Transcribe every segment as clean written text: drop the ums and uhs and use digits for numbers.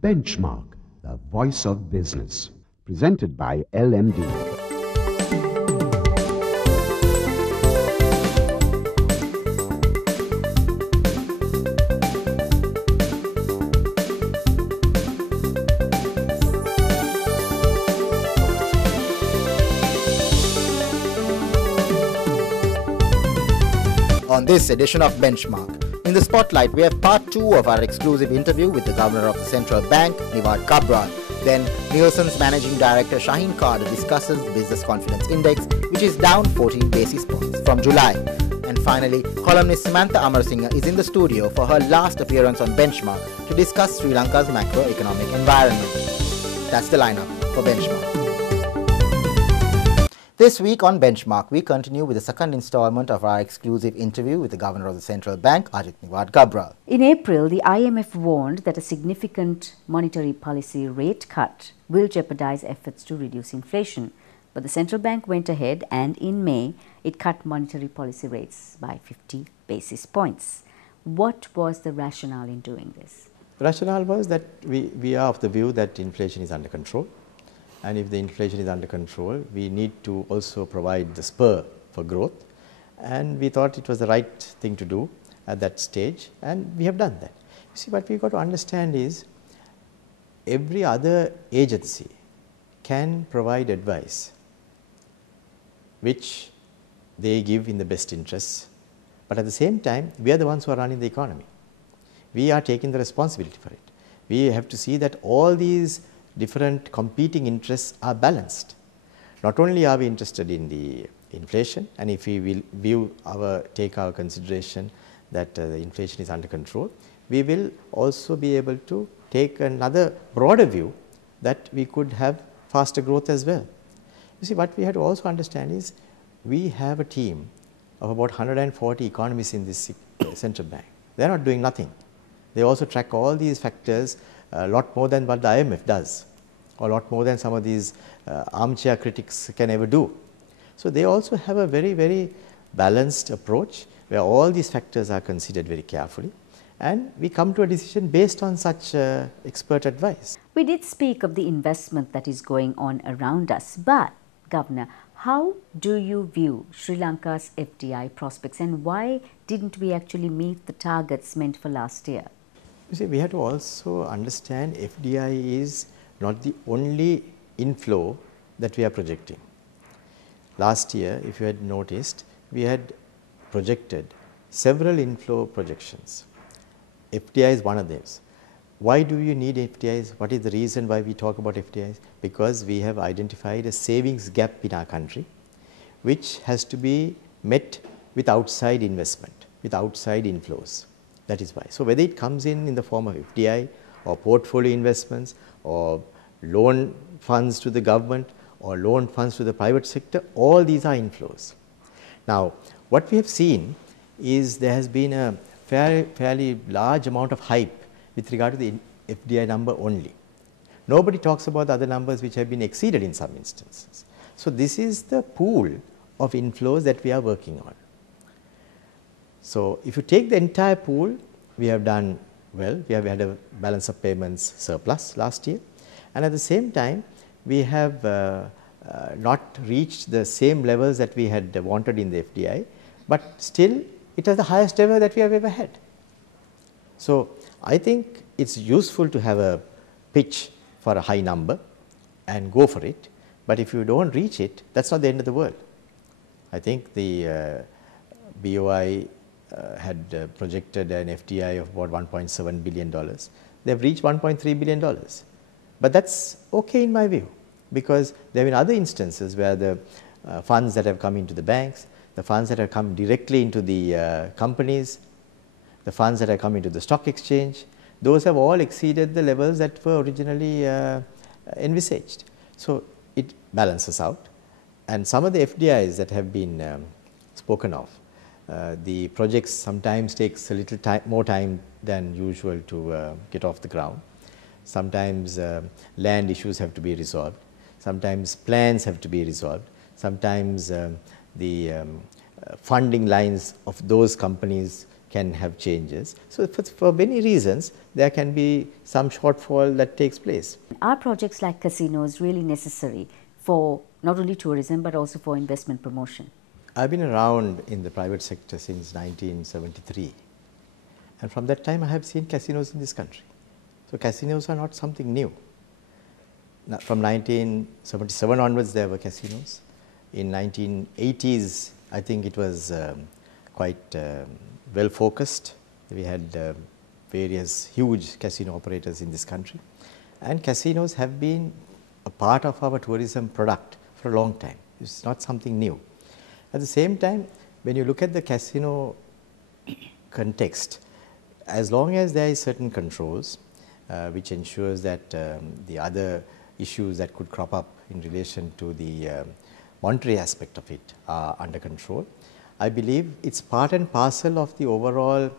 Benchmark, the voice of business. Presented by LMD. On this edition of Benchmark, in the spotlight we have part 2 of our exclusive interview with the Governor of the Central Bank, Nivard Cabraal. Then Nielsen's Managing Director Shaheen Cader discusses the Business Confidence Index, which is down 14 basis points from July. And finally, columnist Samantha Amerasinghe is in the studio for her last appearance on Benchmark to discuss Sri Lanka's macroeconomic environment. That's the lineup for Benchmark. This week on Benchmark, we continue with the second installment of our exclusive interview with the Governor of the Central Bank, Nivard Cabraal. In April, the IMF warned that a significant monetary policy rate cut will jeopardize efforts to reduce inflation. But the central bank went ahead and in May, it cut monetary policy rates by 50 basis points. What was the rationale in doing this? The rationale was that we are of the view that inflation is under control. And if the inflation is under control, we need to also provide the spur for growth. And we thought it was the right thing to do at that stage, and we have done that. You see, what we've got to understand is every other agency can provide advice which they give in the best interests, but at the same time, we are the ones who are running the economy. We are taking the responsibility for it. We have to see that all these different competing interests are balanced. Not only are we interested in the inflation, and if we will take our consideration that the inflation is under control, we will also be able to take another broader view that we could have faster growth as well. You see, what we have to also understand is we have a team of about 140 economists in this central bank. They are not doing nothing. They also track all these factors a lot more than what the IMF does, or a lot more than some of these armchair critics can ever do. So they also have a very, very balanced approach where all these factors are considered very carefully, and we come to a decision based on such expert advice. We did speak of the investment that is going on around us, but Governor, how do you view Sri Lanka's FDI prospects, and why didn't we actually meet the targets meant for last year? You see, we have to also understand FDI is not the only inflow that we are projecting. Last year, if you had noticed, we had projected several inflow projections. FDI is one of those. Why do you need FDIs? What is the reason why we talk about FDIs? Because we have identified a savings gap in our country, which has to be met with outside investment, with outside inflows. That is why. So whether it comes in the form of FDI or portfolio investments or loan funds to the government or loan funds to the private sector, all these are inflows. Now, what we have seen is there has been a fairly large amount of hype with regard to the FDI number only. Nobody talks about the other numbers which have been exceeded in some instances. So this is the pool of inflows that we are working on. So if you take the entire pool, we have done well. We have had a balance of payments surplus last year, and at the same time we have not reached the same levels that we had wanted in the FDI, but still it is the highest ever that we have ever had. So I think it's useful to have a pitch for a high number and go for it, but if you don't reach it, that's not the end of the world. I think the BOI had projected an FDI of about $1.7 billion. They have reached $1.3 billion. But that's okay in my view, because there have been other instances where the funds that have come into the banks, the funds that have come directly into the companies, the funds that have come into the stock exchange, those have all exceeded the levels that were originally envisaged. So it balances out. And some of the FDIs that have been spoken of, the projects sometimes takes a little more time than usual to get off the ground. Sometimes land issues have to be resolved. Sometimes plans have to be resolved. Sometimes the funding lines of those companies can have changes. So, for many reasons there can be some shortfall that takes place. Are projects like casinos really necessary for not only tourism but also for investment promotion? I've been around in the private sector since 1973, and from that time I have seen casinos in this country. So, casinos are not something new. Now, from 1977 onwards there were casinos. In 1980s I think it was quite well focused. We had various huge casino operators in this country, and casinos have been a part of our tourism product for a long time. It's not something new. At the same time, when you look at the casino context, as long as there is certain controls which ensures that the other issues that could crop up in relation to the monetary aspect of it are under control, I believe it's part and parcel of the overall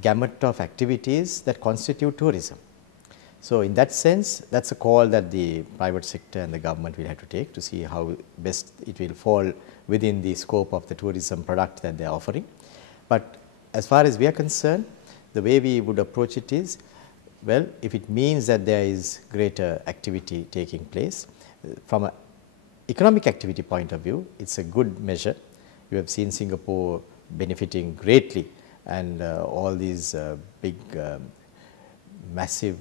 gamut of activities that constitute tourism. So, in that sense, that's a call that the private sector and the government will have to take to see how best it will fall within the scope of the tourism product that they are offering. But as far as we are concerned, the way we would approach it is, well, if it means that there is greater activity taking place, from an economic activity point of view, it's a good measure. You have seen Singapore benefiting greatly, and all these big massive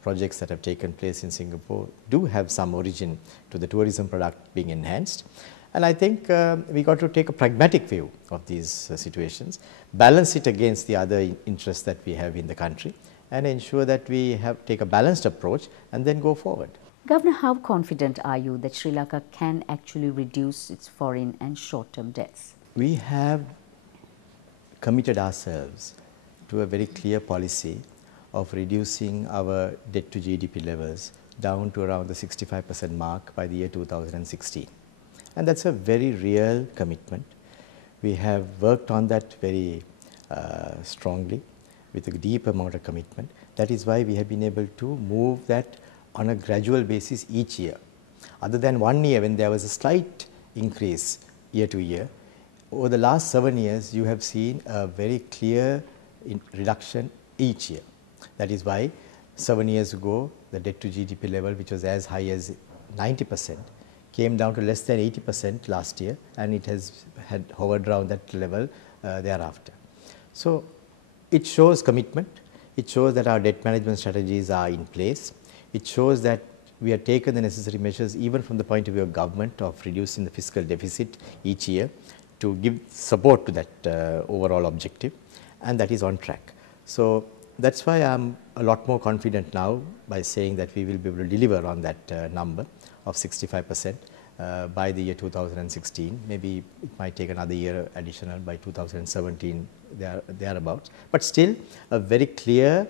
projects that have taken place in Singapore do have some origin to the tourism product being enhanced. And I think we got to take a pragmatic view of these situations, balance it against the other interests that we have in the country, and ensure that we take a balanced approach and then go forward. Governor, how confident are you that Sri Lanka can actually reduce its foreign and short-term debts? We have committed ourselves to a very clear policy of reducing our debt to GDP levels down to around the 65% mark by the year 2016. And that's a very real commitment. We have worked on that very strongly with a deep amount of commitment. That is why we have been able to move that on a gradual basis each year. Other than 1 year when there was a slight increase year to year, over the last 7 years you have seen a very clear reduction each year. That is why 7 years ago the debt to GDP level, which was as high as 90%, came down to less than 80% last year, and it had hovered around that level thereafter. So, it shows commitment, it shows that our debt management strategies are in place, it shows that we have taken the necessary measures even from the point of view of government of reducing the fiscal deficit each year to give support to that overall objective, and that is on track. So, that is why I am a lot more confident now by saying that we will be able to deliver on that number of 65% by the year 2016. Maybe it might take another year additional by 2017 thereabouts, but still a very clear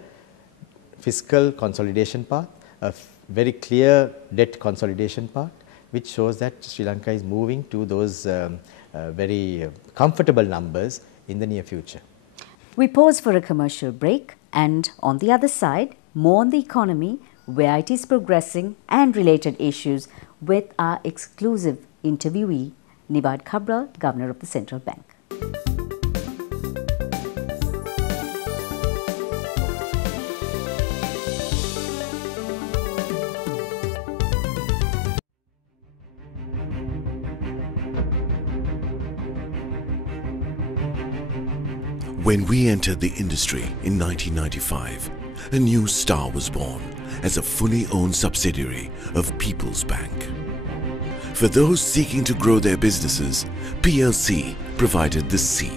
fiscal consolidation path, a very clear debt consolidation path, which shows that Sri Lanka is moving to those very comfortable numbers in the near future. We pause for a commercial break, and on the other side, more on the economy, where it is progressing and related issues with our exclusive interviewee, Nivard Cabraal, Governor of the Central Bank. When we entered the industry in 1995, a new star was born as a fully owned subsidiary of People's Bank. For those seeking to grow their businesses, PLC provided the seed.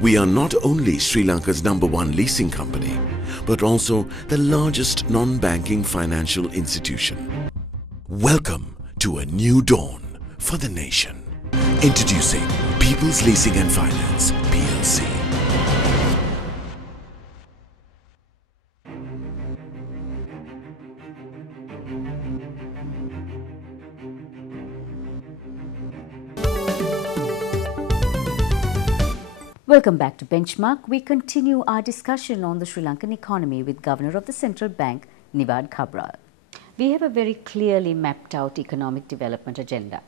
We are not only Sri Lanka's #1 leasing company, but also the largest non-banking financial institution. Welcome to a new dawn for the nation. Introducing People's Leasing and Finance, PLC. Welcome back to Benchmark. We continue our discussion on the Sri Lankan economy with Governor of the Central Bank, Nivard Cabraal. We have a very clearly mapped out economic development agenda.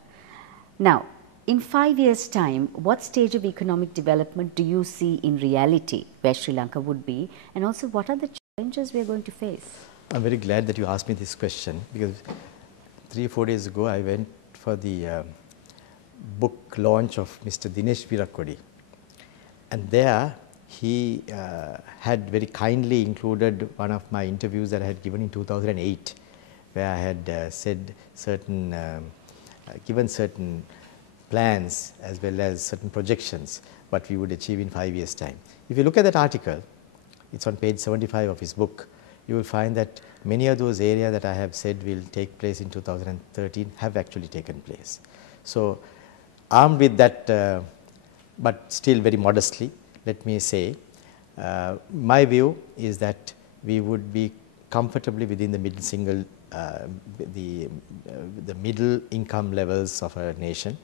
Now, in 5 years' time, what stage of economic development do you see in reality where Sri Lanka would be, and also what are the challenges we are going to face? I'm very glad that you asked me this question, because 3 or 4 days ago I went for the book launch of Mr. Dinesh Virakodi. And there he had very kindly included one of my interviews that I had given in 2008, where I had said certain, given certain plans as well as certain projections what we would achieve in 5 years' time. If you look at that article, it's on page 75 of his book, you will find that many of those areas that I have said will take place in 2013 have actually taken place. So, armed with that, but still very modestly, let me say, my view is that we would be comfortably within the middle single, the middle income levels of our nation.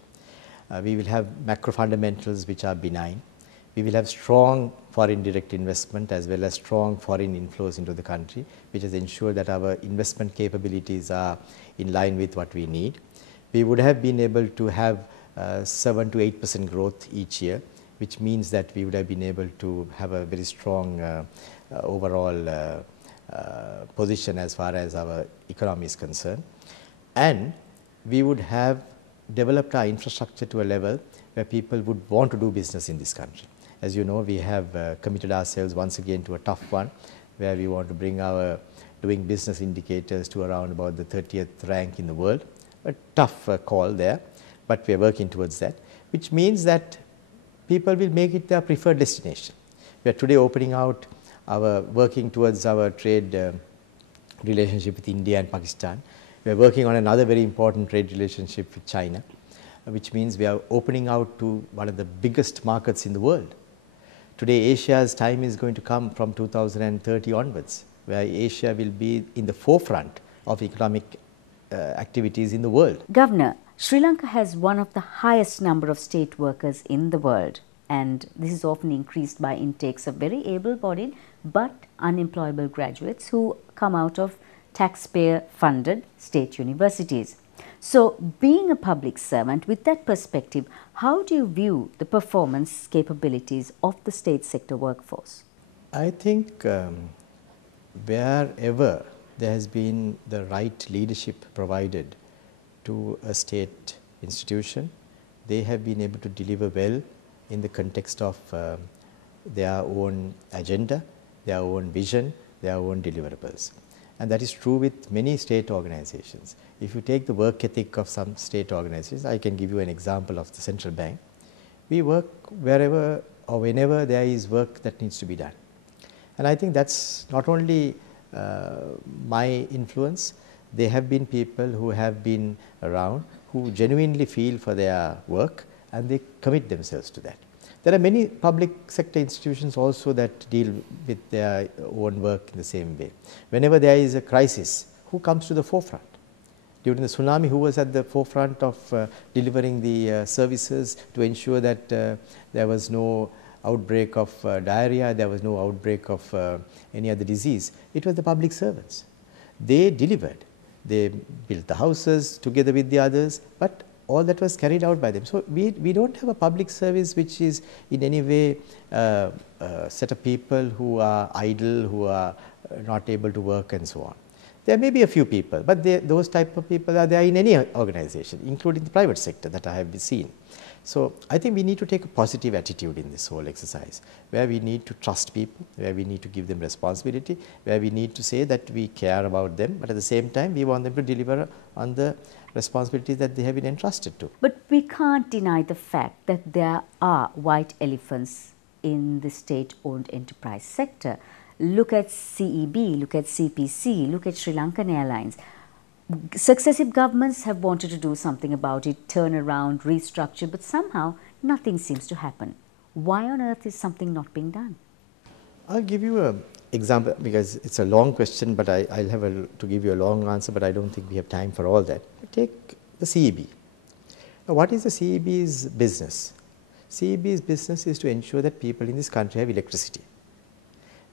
We will have macro fundamentals which are benign. We will have strong foreign direct investment as well as strong foreign inflows into the country, which has ensured that our investment capabilities are in line with what we need. We would have been able to have 7 to 8% growth each year, which means that we would have been able to have a very strong overall position as far as our economy is concerned. And we would have developed our infrastructure to a level where people would want to do business in this country. As you know, we have committed ourselves once again to a tough one, where we want to bring our doing business indicators to around about the 30th rank in the world. A tough call there, but we are working towards that, which means that people will make it their preferred destination. We are today opening out our, working towards our trade relationship with India and Pakistan. We are working on another very important trade relationship with China, which means we are opening out to one of the biggest markets in the world. Today, Asia's time is going to come from 2030 onwards, where Asia will be in the forefront of economic activities in the world. Governor, Sri Lanka has one of the highest number of state workers in the world, and this is often increased by intakes of very able-bodied but unemployable graduates who come out of taxpayer-funded state universities. So, being a public servant, with that perspective, how do you view the performance capabilities of the state sector workforce? I think wherever there has been the right leadership provided to a state institution, they have been able to deliver well in the context of their own agenda, their own vision, their own deliverables. And that is true with many state organizations. If you take the work ethic of some state organizations, I can give you an example of the central bank. We work wherever or whenever there is work that needs to be done. And I think that's not only my influence, there have been people who have been around who genuinely feel for their work and they commit themselves to that. There are many public sector institutions also that deal with their own work in the same way. Whenever there is a crisis, who comes to the forefront? During the tsunami, who was at the forefront of delivering the services to ensure that there was no outbreak of diarrhea, there was no outbreak of any other disease? It was the public servants. They delivered. They built the houses together with the others, but all that was carried out by them. So, we do not have a public service which is in any way a set of people who are idle, who are not able to work and so on. There may be a few people, but those type of people are there in any organization, including the private sector that I have seen. So, I think we need to take a positive attitude in this whole exercise, where we need to trust people, where we need to give them responsibility, where we need to say that we care about them, but at the same time we want them to deliver on the responsibilities that they have been entrusted to. But we can't deny the fact that there are white elephants in the state-owned enterprise sector. Look at CEB, look at CPC, look at Sri Lankan Airlines. Successive governments have wanted to do something about it, turn around, restructure, but somehow nothing seems to happen. Why on earth is something not being done? I'll give you an example, because it's a long question, but I'll have to give you a long answer, but I don't think we have time for all that. Take the CEB. Now, what is the CEB's business? CEB's business is to ensure that people in this country have electricity.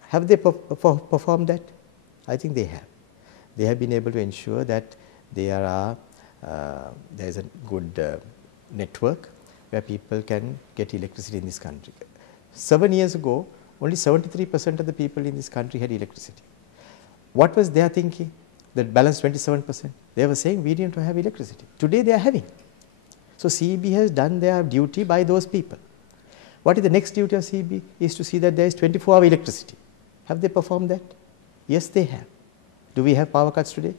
Have they performed that? I think they have. They have been able to ensure that there is a good network where people can get electricity in this country. 7 years ago, only 73% of the people in this country had electricity. What was their thinking? That balanced 27%. They were saying we didn't have electricity. Today they are having. So CEB has done their duty by those people. What is the next duty of CEB? Is to see that there is 24-hour electricity. Have they performed that? Yes, they have. Do we have power cuts today?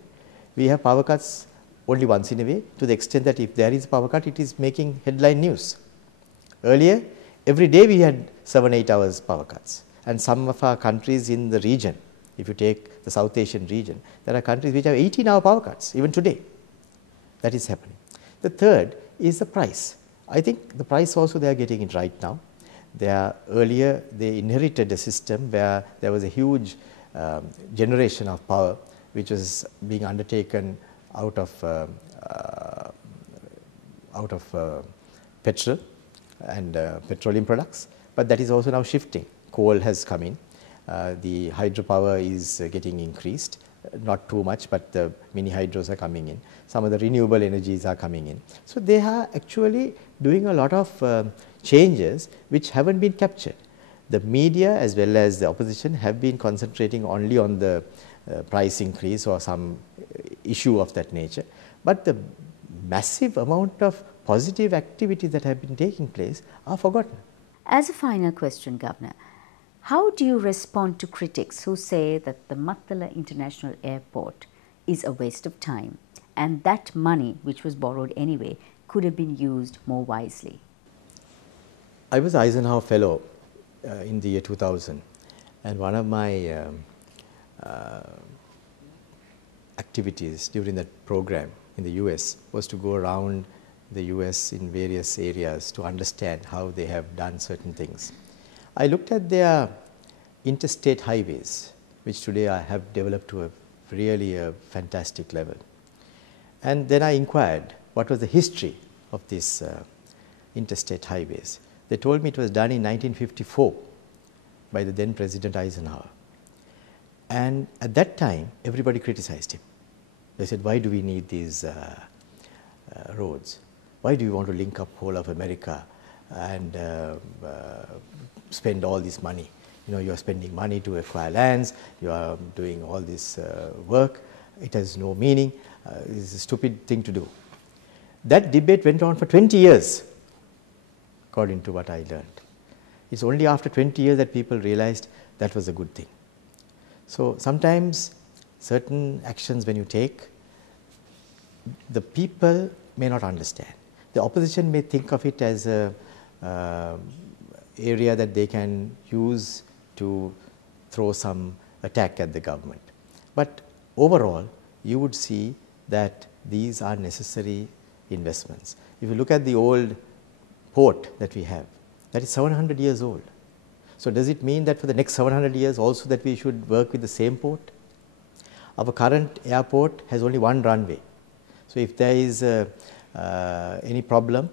We have power cuts only once in a way, to the extent that if there is a power cut, it is making headline news. Earlier, every day we had 7-8 hours power cuts, and some of our countries in the region, if you take the South Asian region, there are countries which have 18-hour power cuts even today. That is happening. The third is the price. I think the price also they are getting it right now. Earlier they inherited a system where there was a huge generation of power which was being undertaken out of petrol and petroleum products, but that is also now shifting. Coal has come in, the hydropower is getting increased, not too much, but the mini hydros are coming in, some of the renewable energies are coming in. So they are actually doing a lot of changes which haven't been captured. The media as well as the opposition have been concentrating only on the price increase or some issue of that nature, but the massive amount of positive activities that have been taking place are forgotten. As a final question, Governor, how do you respond to critics who say that the Mattala International Airport is a waste of time and that money, which was borrowed anyway, could have been used more wisely? I was Eisenhower Fellow in the year 2000, and one of my activities during that program in the US was to go around the US in various areas to understand how they have done certain things. I looked at their interstate highways, which today have developed to really a fantastic level. And then I inquired what was the history of these interstate highways. They told me it was done in 1954 by the then President Eisenhower. And at that time, everybody criticized him. They said, why do we need these roads? Why do you want to link up whole of America and spend all this money? You know, you are spending money to acquire lands, you are doing all this work, it has no meaning, it's a stupid thing to do. That debate went on for 20 years, according to what I learned. It's only after 20 years that people realized that was a good thing. So sometimes certain actions when you take, the people may not understand. The opposition may think of it as a area that they can use to throw some attack at the government. But overall, you would see that these are necessary investments. If you look at the old port that we have, that is 700 years old. So does it mean that for the next 700 years also that we should work with the same port? Our current airport has only one runway. So if there is any problem,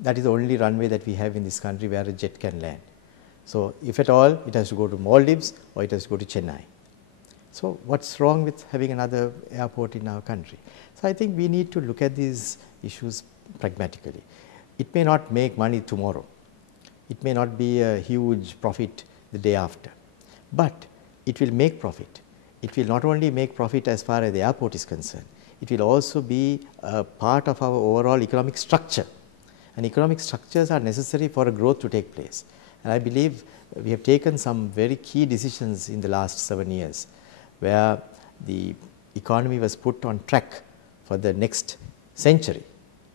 that is the only runway that we have in this country where a jet can land. So if at all, it has to go to Maldives or it has to go to Chennai. So what's wrong with having another airport in our country? So I think we need to look at these issues pragmatically. It may not make money tomorrow. It may not be a huge profit the day after, but it will make profit. It will not only make profit as far as the airport is concerned, it will also be a part of our overall economic structure. And economic structures are necessary for a growth to take place. And I believe we have taken some very key decisions in the last 7 years, where the economy was put on track for the next century,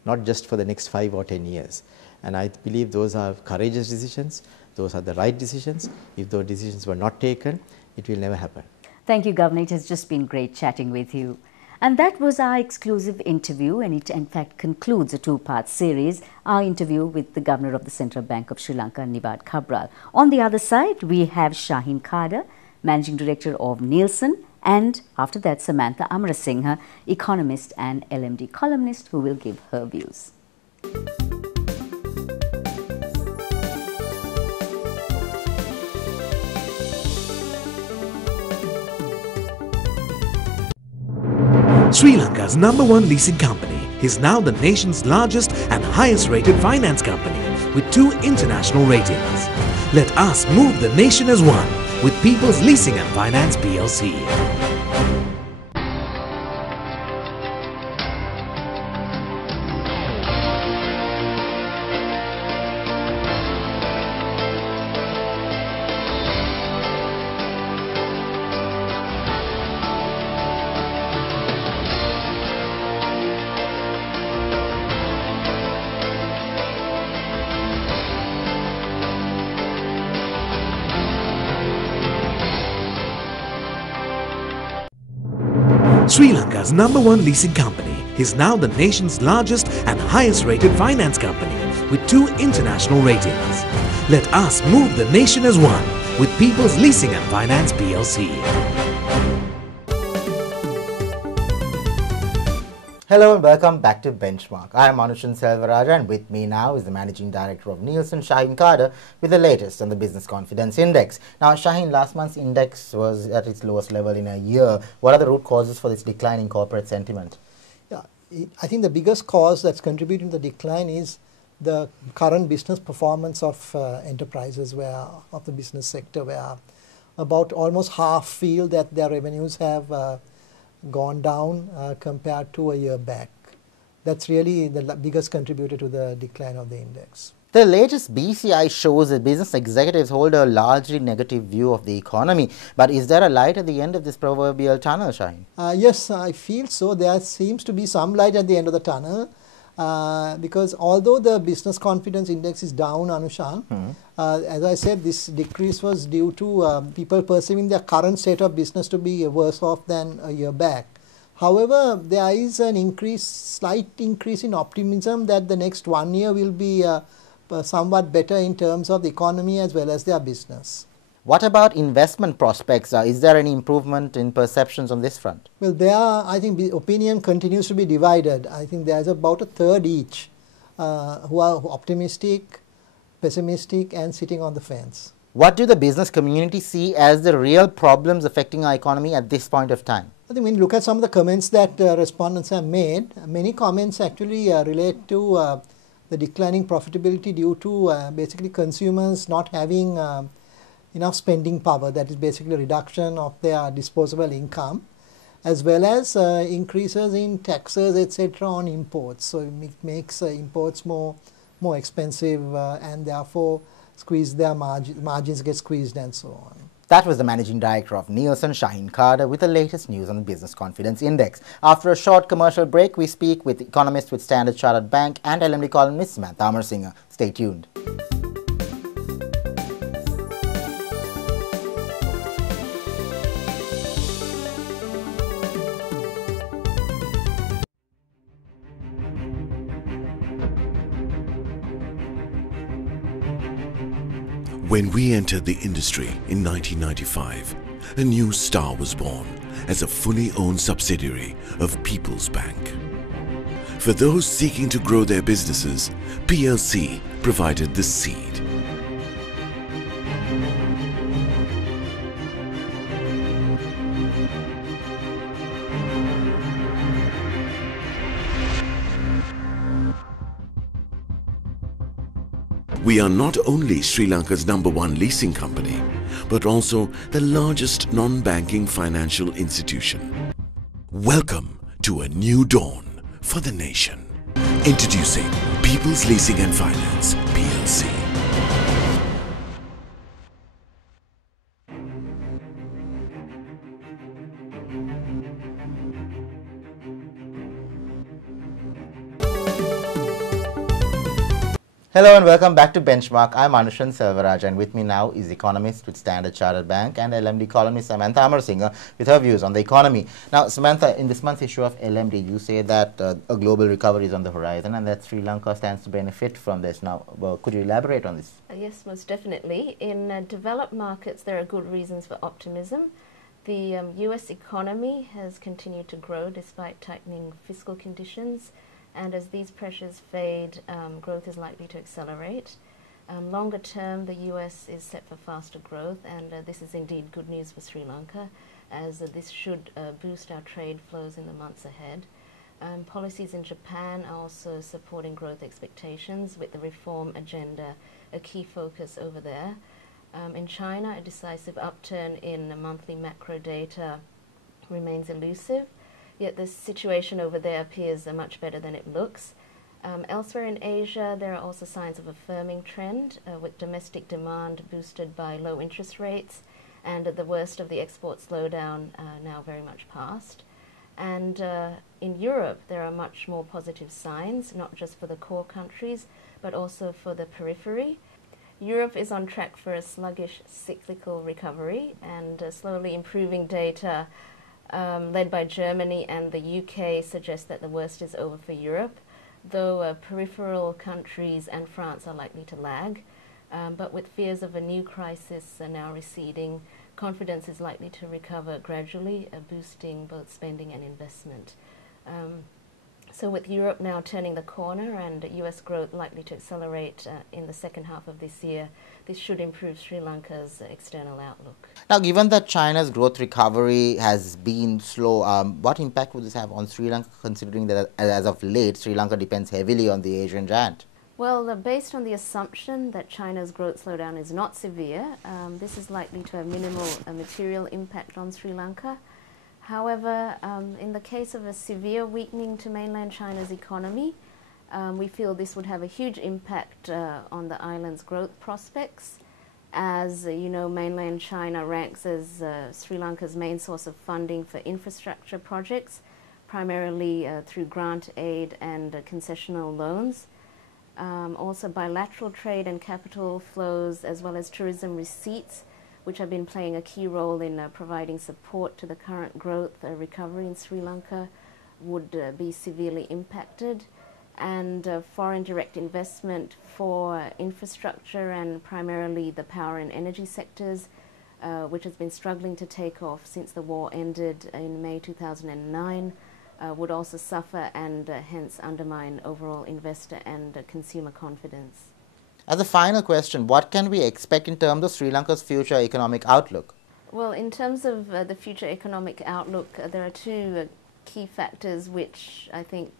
not just for the next 5 or 10 years. And I believe those are courageous decisions, those are the right decisions. If those decisions were not taken, it will never happen. Thank you, Governor. It has just been great chatting with you. And that was our exclusive interview, and it in fact concludes a two-part series, our interview with the Governor of the Central Bank of Sri Lanka, Nivard Cabraal. On the other side, we have Shaheen Cader, Managing Director of Nielsen, and after that, Samantha Amerasinghe, economist and LMD columnist, who will give her views. Sri Lanka's #1 leasing company is now the nation's largest and highest rated finance company with 2 international ratings. Let us move the nation as one with People's Leasing and Finance PLC. Sri Lanka's #1 leasing company is now the nation's largest and highest rated finance company with 2 international ratings. Let us move the nation as one with People's Leasing and Finance PLC. Hello and welcome back to Benchmark. I am Anushan Selvaraja and with me now is the Managing Director of Nielsen, Shaheen Cader, with the latest on the Business Confidence Index. Now Shaheen, last month's index was at its lowest level in a year. What are the root causes for this decline in corporate sentiment? Yeah, I think the biggest cause that's contributing to the decline is the current business performance of enterprises, of the business sector, where about almost half feel that their revenues have gone down compared to a year back. That's really the biggest contributor to the decline of the index. The latest BCI shows that business executives hold a largely negative view of the economy. But is there a light at the end of this proverbial tunnel, Shaheen? Yes, I feel so. There seems to be some light at the end of the tunnel. Because although the business confidence index is down, Anushan, as I said, this decrease was due to people perceiving their current state of business to be worse off than a year back. However, there is an slight increase in optimism that the next 1 year will be somewhat better in terms of the economy as well as their business. What about investment prospects? Is there any improvement in perceptions on this front? Well, I think the opinion continues to be divided. I think there's about a third each who are optimistic, pessimistic and sitting on the fence. What do the business community see as the real problems affecting our economy at this point of time? I think when you look at some of the comments that respondents have made, many comments actually relate to the declining profitability due to basically consumers not having enough spending power, that is basically a reduction of their disposable income, as well as increases in taxes, etc. on imports. So it makes imports more expensive and therefore their margins get squeezed and so on. That was the Managing Director of Nielsen, Shaheen Cader, with the latest news on the Business Confidence Index. After a short commercial break, we speak with economist with Standard Chartered Bank and LMD columnist Samantha Amerasinghe. Stay tuned. When we entered the industry in 1995, a new star was born as a fully owned subsidiary of People's Bank. For those seeking to grow their businesses, PLC provided the seed. We are not only Sri Lanka's #1 leasing company, but also the largest non-banking financial institution. Welcome to a new dawn for the nation. Introducing People's Leasing and Finance, PLC. Hello and welcome back to Benchmark. I'm Anushan Selvaraja and with me now is economist with Standard Chartered Bank and LMD columnist Samantha Amerasinghe with her views on the economy. Now Samantha, in this month's issue of LMD, you say that a global recovery is on the horizon and that Sri Lanka stands to benefit from this. Now, could you elaborate on this? Yes, most definitely. In developed markets, there are good reasons for optimism. The US economy has continued to grow despite tightening fiscal conditions. And as these pressures fade, growth is likely to accelerate. Longer term, the US is set for faster growth, and this is indeed good news for Sri Lanka. as this should boost our trade flows in the months ahead. Policies in Japan are also supporting growth expectations, with the reform agenda a key focus over there. In China, a decisive upturn in monthly macro data remains elusive, yet the situation over there appears much better than it looks. Elsewhere in Asia, there are also signs of a firming trend, with domestic demand boosted by low interest rates and the worst of the export slowdown now very much past. And in Europe, there are much more positive signs, not just for the core countries, but also for the periphery. Europe is on track for a sluggish cyclical recovery, and slowly improving data led by Germany and the UK suggest that the worst is over for Europe, though peripheral countries and France are likely to lag. But with fears of a new crisis now receding, confidence is likely to recover gradually, boosting both spending and investment. So with Europe now turning the corner and US growth likely to accelerate in the second half of this year, this should improve Sri Lanka's external outlook. Now, given that China's growth recovery has been slow, what impact would this have on Sri Lanka, considering that as of late, Sri Lanka depends heavily on the Asian giant? Well, based on the assumption that China's growth slowdown is not severe, this is likely to have minimal material impact on Sri Lanka. However, in the case of a severe weakening to mainland China's economy, we feel this would have a huge impact on the island's growth prospects. As you know, mainland China ranks as Sri Lanka's main source of funding for infrastructure projects, primarily through grant aid and concessional loans. Also bilateral trade and capital flows, as well as tourism receipts, which have been playing a key role in providing support to the current growth recovery in Sri Lanka, would be severely impacted. And foreign direct investment for infrastructure and primarily the power and energy sectors, which has been struggling to take off since the war ended in May 2009, would also suffer and hence undermine overall investor and consumer confidence. As a final question, what can we expect in terms of Sri Lanka's future economic outlook? Well, in terms of the future economic outlook, there are two key factors which I think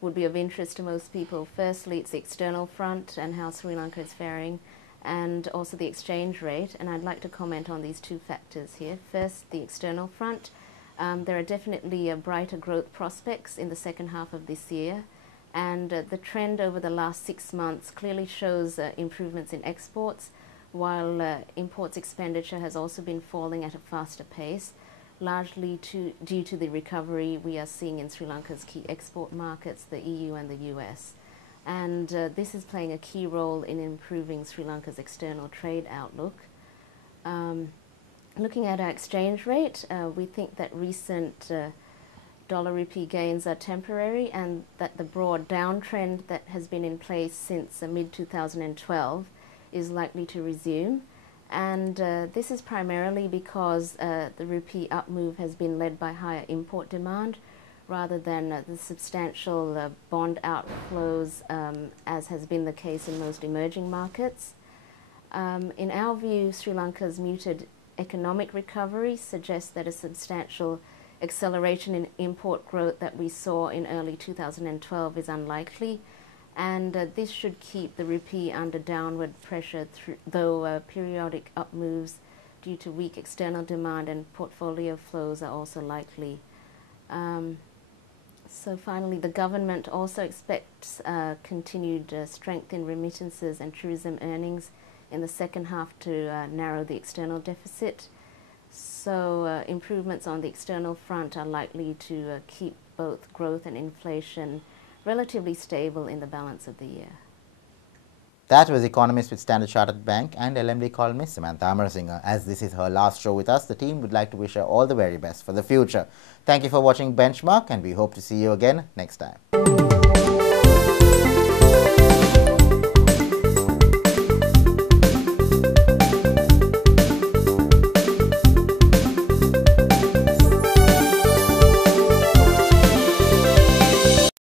would be of interest to most people. Firstly, it's the external front and how Sri Lanka is faring, and also the exchange rate, and I'd like to comment on these two factors here. First, the external front. There are definitely brighter growth prospects in the second half of this year, and the trend over the last 6 months clearly shows improvements in exports, while imports expenditure has also been falling at a faster pace, largely due to the recovery we are seeing in Sri Lanka's key export markets, the EU and the US. And this is playing a key role in improving Sri Lanka's external trade outlook. Looking at our exchange rate, we think that recent dollar-rupee gains are temporary, and that the broad downtrend that has been in place since mid-2012 is likely to resume. And this is primarily because the rupee up move has been led by higher import demand rather than the substantial bond outflows as has been the case in most emerging markets. In our view, Sri Lanka's muted economic recovery suggests that a substantial acceleration in import growth that we saw in early 2012 is unlikely, and this should keep the rupee under downward pressure, though periodic up moves due to weak external demand and portfolio flows are also likely. So finally, the government also expects continued strength in remittances and tourism earnings in the second half to narrow the external deficit. So improvements on the external front are likely to keep both growth and inflation relatively stable in the balance of the year. That was economist with Standard Chartered Bank and LMD columnist Samantha Amerasinghe. As this is her last show with us, the team would like to wish her all the very best for the future. Thank you for watching Benchmark, and we hope to see you again next time.